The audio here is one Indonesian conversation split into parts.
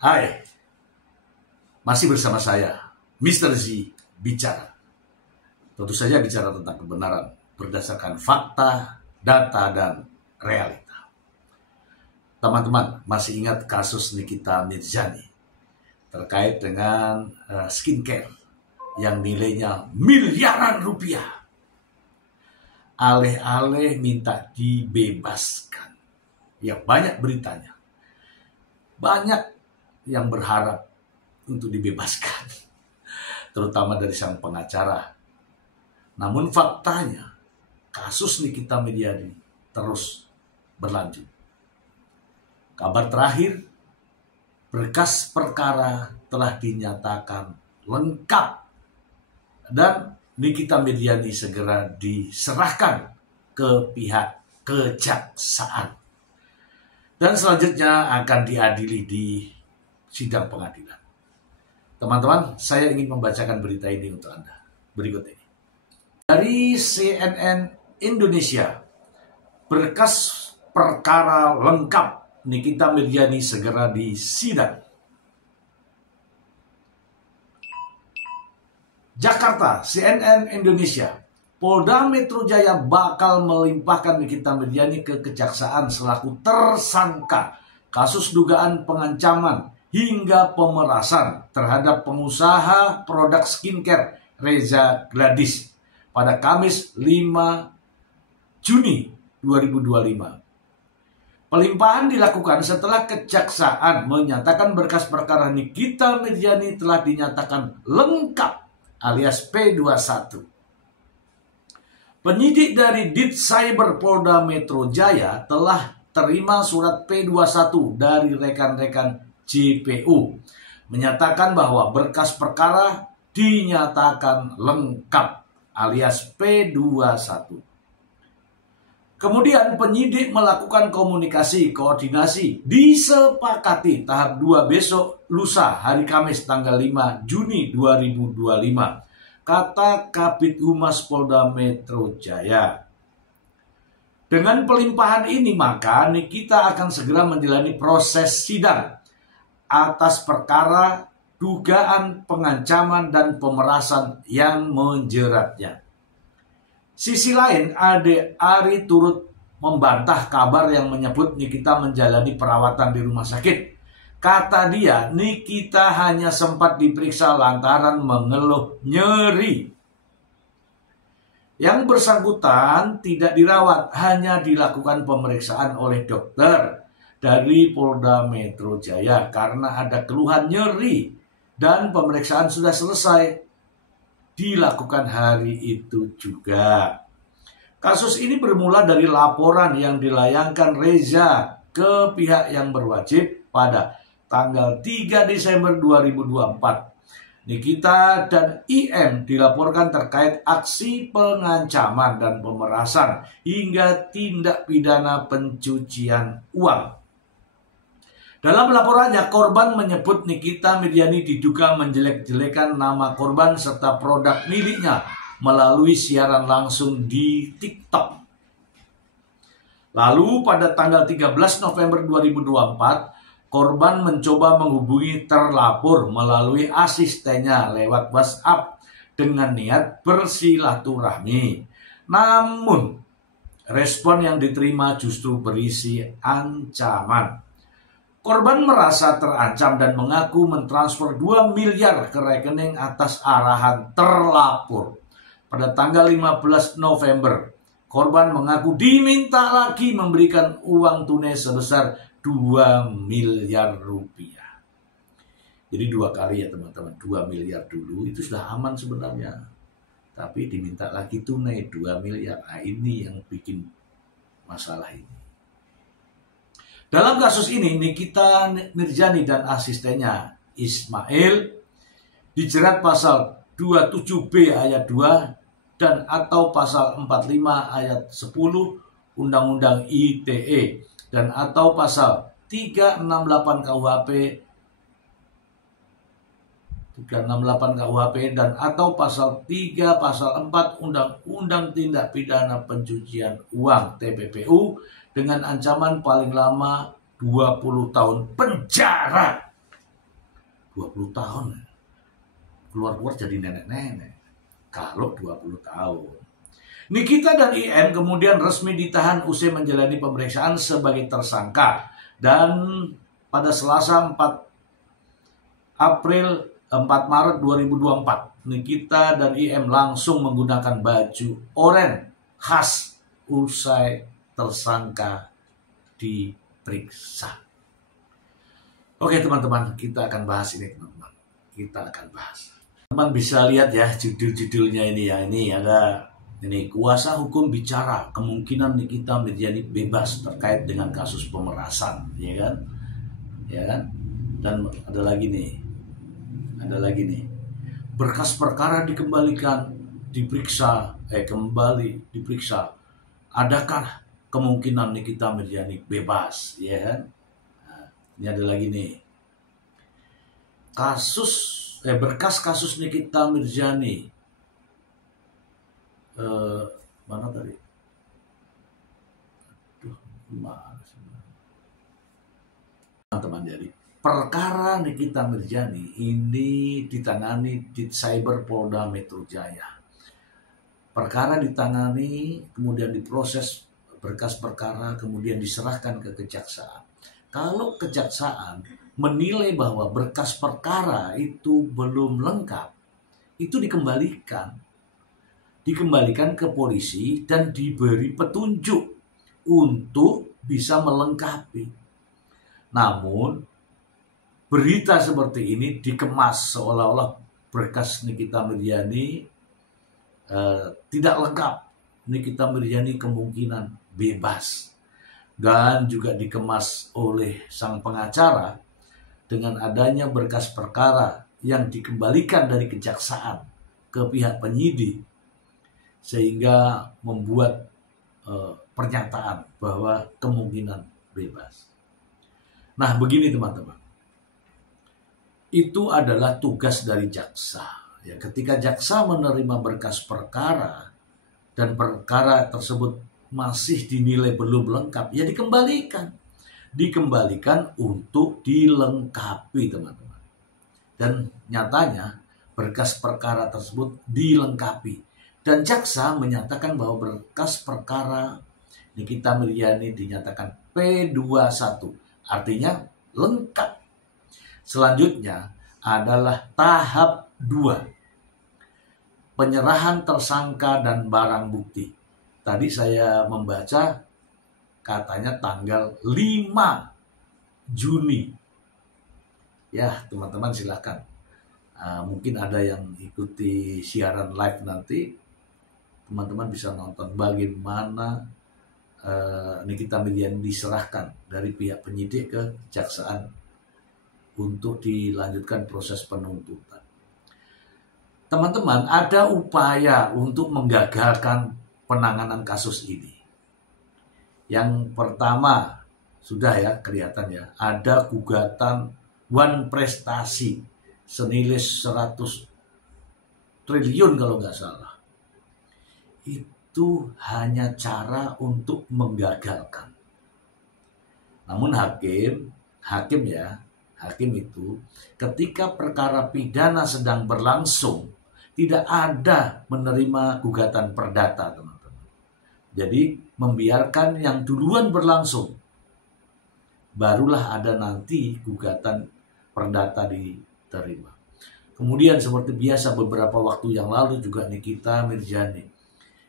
Hai, masih bersama saya, Mr. Z bicara. Tentu saja bicara tentang kebenaran berdasarkan fakta, data, dan realita. Teman-teman, masih ingat kasus Nikita Mirzani terkait dengan skincare yang nilainya miliaran rupiah. Aleh-aleh minta dibebaskan. Ya, banyak beritanya. Banyak yang berharap untuk dibebaskan, terutama dari sang pengacara. Namun faktanya, kasus Nikita Mirzani terus berlanjut. Kabar terakhir, berkas perkara telah dinyatakan lengkap dan Nikita Mirzani segera diserahkan ke pihak kejaksaan. Dan selanjutnya akan diadili di sidang pengadilan. Teman-teman, saya ingin membacakan berita ini untuk Anda. Berikut ini. Dari CNN Indonesia, berkas perkara lengkap Nikita Mirzani segera disidang. Jakarta, CNN Indonesia. Polda Metro Jaya bakal melimpahkan Nikita Mirzani ke kejaksaan selaku tersangka kasus dugaan pengancaman hingga pemerasan terhadap pengusaha produk skincare Reza Gladys pada Kamis 5 Juni 2025. Pelimpahan dilakukan setelah kejaksaan menyatakan berkas perkara Nikita Mirzani telah dinyatakan lengkap alias P21. Penyidik dari Ditcyber Polda Metro Jaya telah terima surat P21 dari rekan-rekan JPU menyatakan bahwa berkas perkara dinyatakan lengkap alias P21. Kemudian penyidik melakukan koordinasi disepakati tahap 2 besok lusa hari Kamis tanggal 5 Juni 2025, kata Kabid Humas Polda Metro Jaya. Dengan pelimpahan ini maka Nikita akan segera menjalani proses sidang atas perkara dugaan pengancaman dan pemerasan yang menjeratnya. Sisi lain, Ade Ari turut membantah kabar yang menyebut Nikita menjalani perawatan di rumah sakit. Kata dia, Nikita hanya sempat diperiksa lantaran mengeluh nyeri. Yang bersangkutan tidak dirawat, hanya dilakukan pemeriksaan oleh dokter dari Polda Metro Jaya karena ada keluhan nyeri dan pemeriksaan sudah selesai dilakukan hari itu juga. Kasus ini bermula dari laporan yang dilayangkan Reza ke pihak yang berwajib pada tanggal 3 Desember 2024. Nikita dan IM dilaporkan terkait aksi pengancaman dan pemerasan hingga tindak pidana pencucian uang. Dalam laporannya, korban menyebut Nikita Mirzani diduga menjelek-jelekan nama korban serta produk miliknya melalui siaran langsung di TikTok. Lalu pada tanggal 13 November 2024, korban mencoba menghubungi terlapor melalui asistennya lewat WhatsApp dengan niat bersilaturahmi. Namun, respon yang diterima justru berisi ancaman. Korban merasa terancam dan mengaku mentransfer 2 miliar ke rekening atas arahan terlapor. Pada tanggal 15 November, korban mengaku diminta lagi memberikan uang tunai sebesar 2 miliar rupiah. Jadi 2 kali ya teman-teman, 2 miliar dulu itu sudah aman sebenarnya. Tapi diminta lagi tunai 2 miliar. Nah, ini yang bikin masalah ini. Dalam kasus ini, Nikita Mirzani dan asistennya Ismail dijerat pasal 27B ayat 2 dan atau pasal 45 ayat 10 Undang-Undang ITE dan atau pasal 368 KUHP dan atau pasal 3 pasal 4 Undang-Undang Tindak Pidana Pencucian Uang TPPU dengan ancaman paling lama 20 tahun penjara. 20 tahun. Keluar-keluar jadi nenek-nenek. Kalau 20 tahun. Nikita dan IM kemudian resmi ditahan usai menjalani pemeriksaan sebagai tersangka. Dan pada Selasa 4 Maret 2024, Nikita dan IM langsung menggunakan baju oranye khas usai tersangka diperiksa. Oke teman-teman, kita akan bahas ini teman-teman. Kita akan bahas. Teman bisa lihat ya judul-judulnya ini ya. Ini ada kuasa hukum bicara kemungkinan Nikita Mirzani bebas terkait dengan kasus pemerasan, ya kan? Ya kan? Dan ada lagi nih. Berkas perkara dikembalikan, kembali diperiksa. Adakah kemungkinan Nikita Mirzani bebas, ya kan? Nah, ini ada lagi nih. Berkas kasus Nikita Mirzani. Mana tadi? Teman-teman, jadi perkara Nikita Mirzani ini ditangani di Cyber Polda Metro Jaya. Perkara ditangani, kemudian diproses berkas perkara, kemudian diserahkan ke kejaksaan. Kalau kejaksaan menilai bahwa berkas perkara itu belum lengkap, itu dikembalikan ke polisi dan diberi petunjuk untuk bisa melengkapi. Namun berita seperti ini dikemas seolah-olah berkas Nikita Mirzani tidak lengkap. Nikita Mirzani kemungkinan bebas, dan juga dikemas oleh sang pengacara dengan adanya berkas perkara yang dikembalikan dari kejaksaan ke pihak penyidik, sehingga membuat pernyataan bahwa kemungkinan bebas. Nah, begini teman-teman, itu adalah tugas dari jaksa. Ya, ketika jaksa menerima berkas perkara dan perkara tersebut masih dinilai belum lengkap, ya dikembalikan untuk dilengkapi teman-teman. Dan nyatanya berkas perkara tersebut dilengkapi. Dan jaksa menyatakan bahwa berkas perkara Nikita Mirzani dinyatakan P21, artinya lengkap. Selanjutnya adalah tahap 2, penyerahan tersangka dan barang bukti. Tadi saya membaca katanya tanggal 5 Juni. Ya teman-teman silakan. Mungkin ada yang ikuti siaran live nanti. Teman-teman bisa nonton bagaimana Nikita Mirzani diserahkan dari pihak penyidik ke kejaksaan untuk dilanjutkan proses penuntutan. Teman-teman, ada upaya untuk menggagalkan penanganan kasus ini. Yang pertama, sudah ya kelihatan ya, ada gugatan One Prestasi senilai 100 triliun kalau nggak salah. Itu hanya cara untuk menggagalkan. Namun hakim itu ketika perkara pidana sedang berlangsung tidak ada menerima gugatan perdata, teman-teman. Jadi membiarkan yang duluan berlangsung, barulah ada nanti gugatan perdata diterima. Kemudian seperti biasa beberapa waktu yang lalu juga Nikita Mirzani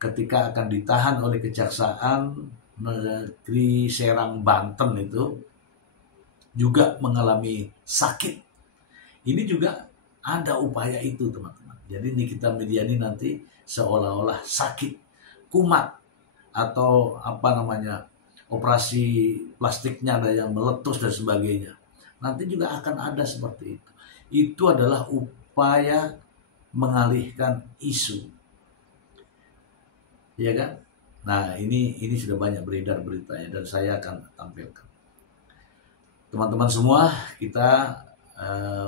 ketika akan ditahan oleh Kejaksaan Negeri Serang, Banten itu juga mengalami sakit. Ini juga ada upaya itu teman-teman. Jadi Nikita Mirzani nanti seolah-olah sakit, kumat, atau operasi plastiknya ada yang meletus dan sebagainya. Nanti juga akan ada seperti itu. Itu adalah upaya mengalihkan isu. Ya kan? Nah, ini sudah banyak beredar beritanya dan saya akan tampilkan. Teman-teman semua, kita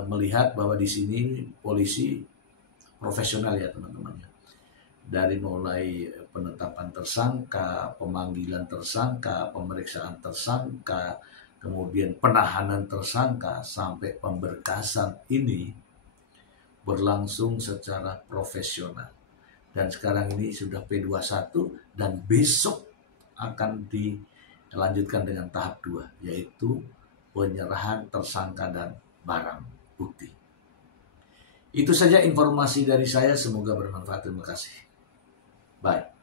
melihat bahwa di sini polisi profesional ya teman-teman. Dari mulai penetapan tersangka, pemanggilan tersangka, pemeriksaan tersangka, kemudian penahanan tersangka sampai pemberkasan ini berlangsung secara profesional. Dan sekarang ini sudah P21 dan besok akan dilanjutkan dengan tahap 2, yaitu penyerahan tersangka dan barang bukti. Itu saja informasi dari saya, semoga bermanfaat. Terima kasih. Bye.